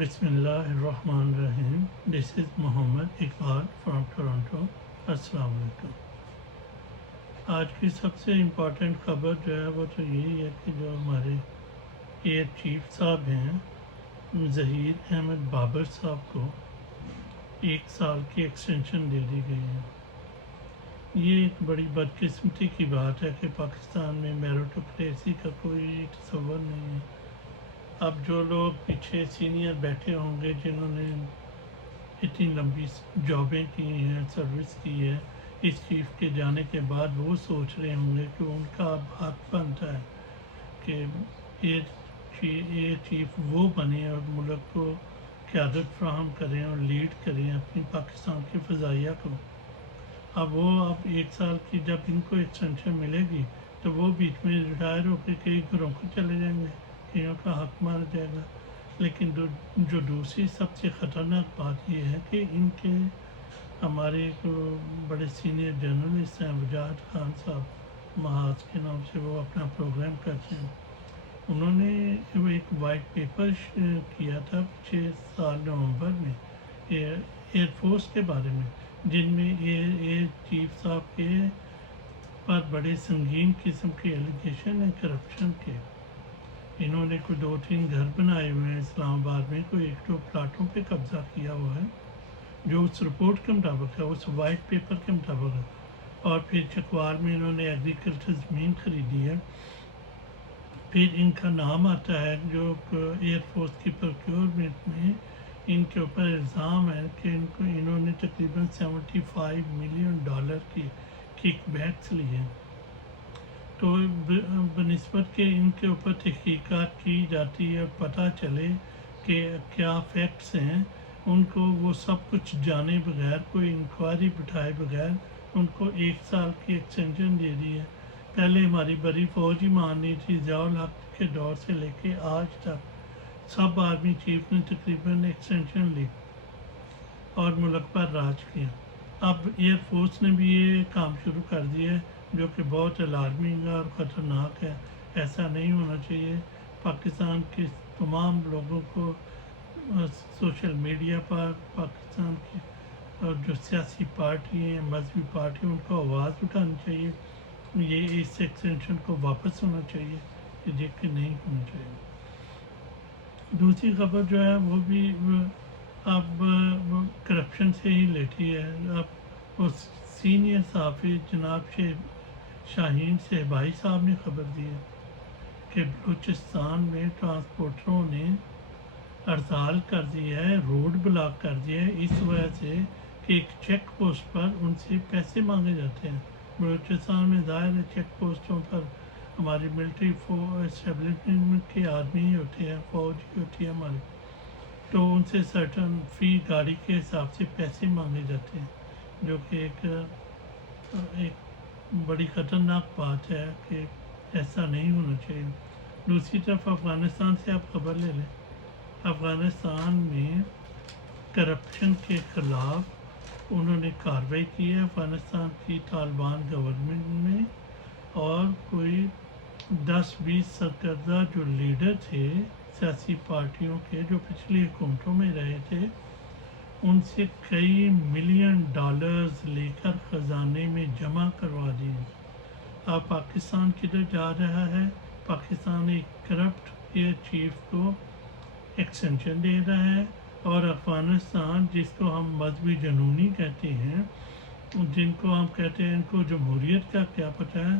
بسم اللہ الرحمن الرحیم. دس از محمد اقبال فرام ٹورنٹو. السلام علیکم. آج کی سب سے امپورٹنٹ خبر جو ہے وہ تو یہی ہے کہ جو ہمارے ایئر چیف صاحب ہیں ظہیر احمد بابر صاحب کو 1 سال کی ایکسٹینشن دے دی گئی ہے. یہ ایک بڑی بدقسمتی کی بات ہے کہ پاکستان میں میرٹوکریسی کا کوئی تصور نہیں ہے. اب جو لوگ پیچھے سینئر بیٹھے ہوں گے جنہوں نے اتنی لمبی جابیں کی ہیں، سروس کی ہے، اس چیف کے جانے کے بعد وہ سوچ رہے ہوں گے کہ ان کا اب حق بنتا ہے کہ یہ چیف وہ بنے اور ملک کو قیادت فراہم کریں اور لیڈ کریں اپنی پاکستان کی فضائیہ کو. اب 1 سال کی جب ان کو ایکسٹینشن ملے گی تو وہ بیچ میں ریٹائر ہو کے کئی گھروں کو چلے جائیں گے، کئیوں کا حق مار جائے گا. لیکن جو دوسری سب سے خطرناک بات یہ ہے کہ ان کے ہمارے ایک بڑے سینئر جرنلسٹ ہیں وجاہت خان صاحب، محاذ کے نام سے وہ اپنا پروگرام کرتے ہیں. انہوں نے ایک وائٹ پیپر کیا تھا پچھلے سال نومبر میں ایئر فورس کے بارے میں، جن میں ایئر چیف صاحب کے پر بڑے سنگین قسم کے ایلیگیشن ہیں کرپشن کے. انہوں نے کوئی 2-3 گھر بنائے ہوئے ہیں اسلام آباد میں، کوئی 1-2 پلاٹوں پہ قبضہ کیا ہوا ہے جو اس رپورٹ کے مطابق ہے، اس وائٹ پیپر کے مطابق ہے. اور پھر چکوال میں انہوں نے ایگریکلچر زمین خریدی ہے. پھر ان کا نام آتا ہے جو ایئر فورس کی پروکیورمنٹ میں ان کے اوپر الزام ہے کہ انہوں نے تقریباً $75 ملین کی کک بیکس لیے ہیں. تو بنسبت کہ ان کے اوپر تحقیقات کی جاتی ہے اور پتہ چلے کہ کیا فیکٹس ہیں، ان کو وہ سب کچھ جانے بغیر، کوئی انکوائری بٹھائے بغیر ان کو 1 سال کی ایکسٹینشن دے دی ہے. پہلے ہماری بڑی فوج ہی ماننی تھی، ضیاء الحق کے دور سے لے کے آج تک سب آرمی چیف نے تقریباً ایکسٹینشن لی اور ملک پر راج کیا. اب ایئر فورس نے بھی یہ کام شروع کر دیا ہے جو کہ بہت الارمنگ اور خطرناک ہے. ایسا نہیں ہونا چاہیے. پاکستان کے تمام لوگوں کو سوشل میڈیا پر پاکستان کی اور جو سیاسی پارٹی ہیں، مذہبی پارٹی، ان کو آواز اٹھانی چاہیے. یہ اس ایکسٹینشن کو واپس ہونا چاہیے، یہ دیکھ کے نہیں ہونا چاہیے. دوسری خبر جو ہے وہ بھی اب کرپشن سے ہی لیٹی ہے. اب اس سینئر صحافی جناب شاہین صہبائی صاحب نے خبر دی ہے کہ بلوچستان میں ٹرانسپورٹروں نے ہڑتال کر دی ہے، روڈ بلاک کر دیا ہے اس وجہ سے کہ ایک چیک پوسٹ پر ان سے پیسے مانگے جاتے ہیں. بلوچستان میں ظاہر ہے چیک پوسٹوں پر ہماری ملٹری اسٹیبلشمنٹ کے آدمی ہی ہوتے ہیں، فوج ہی ہوتی ہے ہماری، تو ان سے سرٹن فی گاڑی کے حساب سے پیسے مانگے جاتے ہیں، جو کہ ایک بڑی خطرناک بات ہے کہ ایسا نہیں ہونا چاہیے. دوسری طرف افغانستان سے آپ خبر لے لیں. افغانستان میں کرپشن کے خلاف انہوں نے کارروائی کی ہے افغانستان کی طالبان گورنمنٹ میں، اور کوئی 10-20 سرکردہ جو لیڈر تھے سیاسی پارٹیوں کے جو پچھلی حکومتوں میں رہے تھے، ان سے کئی ملین ڈالرز لے کر خزانے میں جمع کروا دیے. اب پاکستان کدھر جا رہا ہے؟ پاکستان ایک کرپٹ ایئر چیف کو ایکسٹینشن دے رہا ہے، اور افغانستان جس کو ہم مذہبی جنونی کہتے ہیں، جن کو ہم کہتے ہیں ان کو جمہوریت کا کیا پتہ ہے،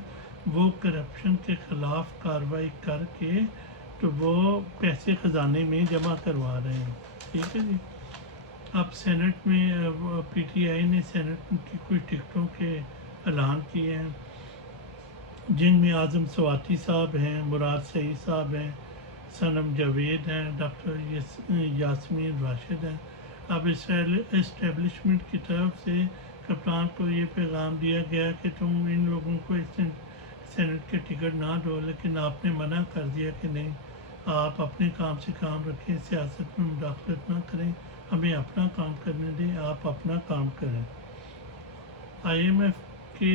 وہ کرپشن کے خلاف کارروائی کر کے تو وہ پیسے خزانے میں جمع کروا رہے ہیں. ٹھیک ہے جی. اب سینٹ میں پی ٹی آئی نے سینٹ کی کوئی ٹکٹوں کے اعلان کیے ہیں جن میں اعظم سواتی صاحب ہیں، مراد سعید صاحب ہیں، صنم جاوید ہیں، ڈاکٹر یاسمین راشد ہیں. اب اسٹیبلشمنٹ کی طرف سے کپتان کو یہ پیغام دیا گیا کہ تم ان لوگوں کو سینٹ کے ٹکٹ نہ دو، لیکن آپ نے منع کر دیا کہ نہیں، آپ اپنے کام سے کام رکھیں، سیاست میں مداخلت نہ کریں، ہمیں اپنا کام کرنے دیں، آپ اپنا کام کریں. آئی ایم ایف کے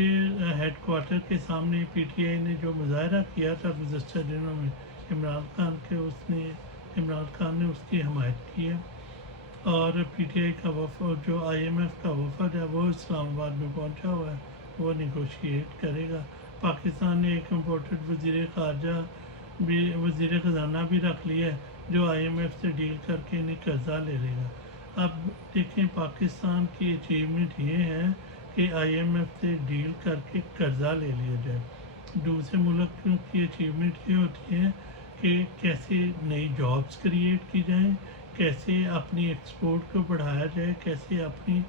ہیڈ کوارٹر کے سامنے پی ٹی آئی نے جو مظاہرہ کیا تھا گزشتہ دنوں میں عمران خان کے، اس نے عمران خان نے اس کی حمایت کی ہے، اور پی ٹی آئی کا وفد، جو آئی ایم ایف کا وفد ہے، وہ اسلام آباد میں پہنچا ہوا ہے، وہ نیگوشیٹ کرے گا۔ پاکستان نے ایک امپورٹڈ وزیر خزانہ بھی رکھ لیا ہے، جو آئی ایم ایف سے ڈیل کر کے انہیں قرضہ لے لے گا۔ اب دیکھیں پاکستان کی اچیومنٹ یہ ہے کہ آئی ایم ایف سے ڈیل کر کے قرضہ لے لیا جائے۔ دوسرے ملک کی اچیومنٹ یہ ہوتی ہے کہ کیسے نئی جابس کریٹ کی جائیں، کیسے اپنی ایکسپورٹ کو بڑھایا جائے، کیسے اپنی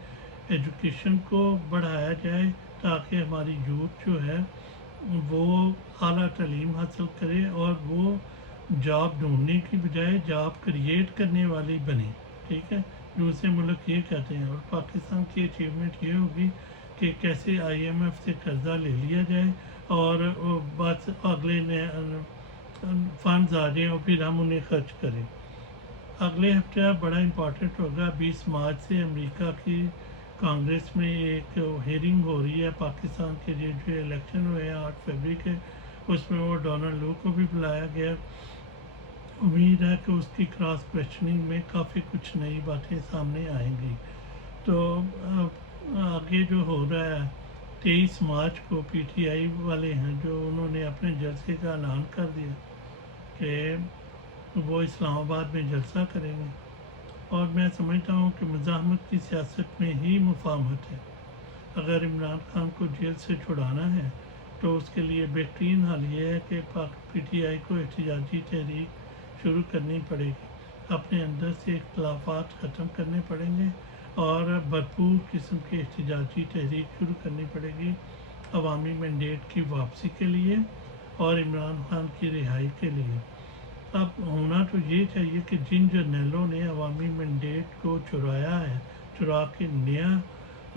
ایجوکیشن کو بڑھایا جائے، تاکہ ہماری یوتھ جو ہے وہ اعلیٰ تعلیم حاصل کرے اور وہ جاب ڈھونڈنے کی بجائے جاب کریٹ کرنے والی بنے، ٹھیک ہے۔ دوسرے ملک یہ کہتے ہیں، اور پاکستان کی اچیومنٹ یہ ہوگی کہ کیسے آئی ایم ایف سے قرضہ لے لیا جائے اور بس اگلے فنڈز آ جائیں اور پھر ہم انہیں خرچ کریں۔ اگلے ہفتے بڑا امپورٹنٹ ہوگا، 20 مارچ سے امریکہ کی کانگریس میں ایک ہیئرنگ ہو رہی ہے پاکستان کے لیے، جو الیکشن ہوئے ہیں 8 فروری کے، اس میں وہ ڈونلڈ لو کو بھی بلایا گیا۔ امید ہے کہ اس کی کراس کویشچننگ میں کافی کچھ نئی باتیں سامنے آئیں گی۔ تو آگے جو ہو رہا ہے 23 مارچ کو پی ٹی آئی والے ہیں جو انہوں نے اپنے جلسے کا اعلان کر دیا کہ وہ اسلام آباد میں جلسہ کریں گے، اور میں سمجھتا ہوں کہ مزاحمت کی سیاست میں ہی مفاہمت ہے۔ اگر عمران خان کو جیل سے چھڑانا ہے تو اس کے لیے بہترین حل یہ ہے کہ پی ٹی آئی کو احتجاجی تحریک شروع کرنی پڑے گی، اپنے اندر سے اختلافات ختم کرنے پڑیں گے اور بھرپور قسم کی احتجاجی تحریک شروع کرنی پڑے گی عوامی مینڈیٹ کی واپسی کے لیے اور عمران خان کی رہائی کے لیے۔ اب ہونا تو یہ چاہیے کہ جن جرنیلوں نے عوامی مینڈیٹ کو چرا کے نیا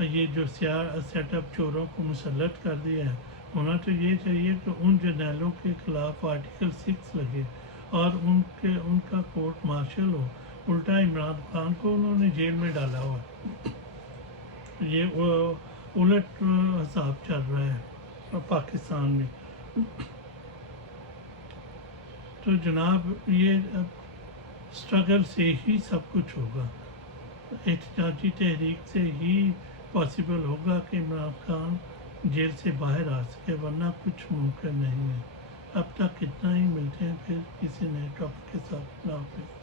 یہ جو سیٹ اپ چوروں کو مسلط کر دیا ہے، ہونا تو یہ چاہیے کہ ان جرنیلوں کے خلاف آرٹیکل 6 لگے اور ان کا کورٹ مارشل ہو۔ الٹا عمران خان کو انہوں نے جیل میں ڈالا ہوا ہے۔ یہ الٹ حساب چل رہا ہے پاکستان میں۔ تو جناب یہ اسٹرگل سے ہی سب کچھ ہوگا، احتجاجی تحریک سے ہی پاسبل ہوگا کہ عمران خان جیل سے باہر آ سکے، ورنہ کچھ ممکن نہیں ہے۔ اب تک اتنا ہی، ملتے ہیں پھر کسی نئے ٹاپک کے ساتھ۔ اللہ حافظ۔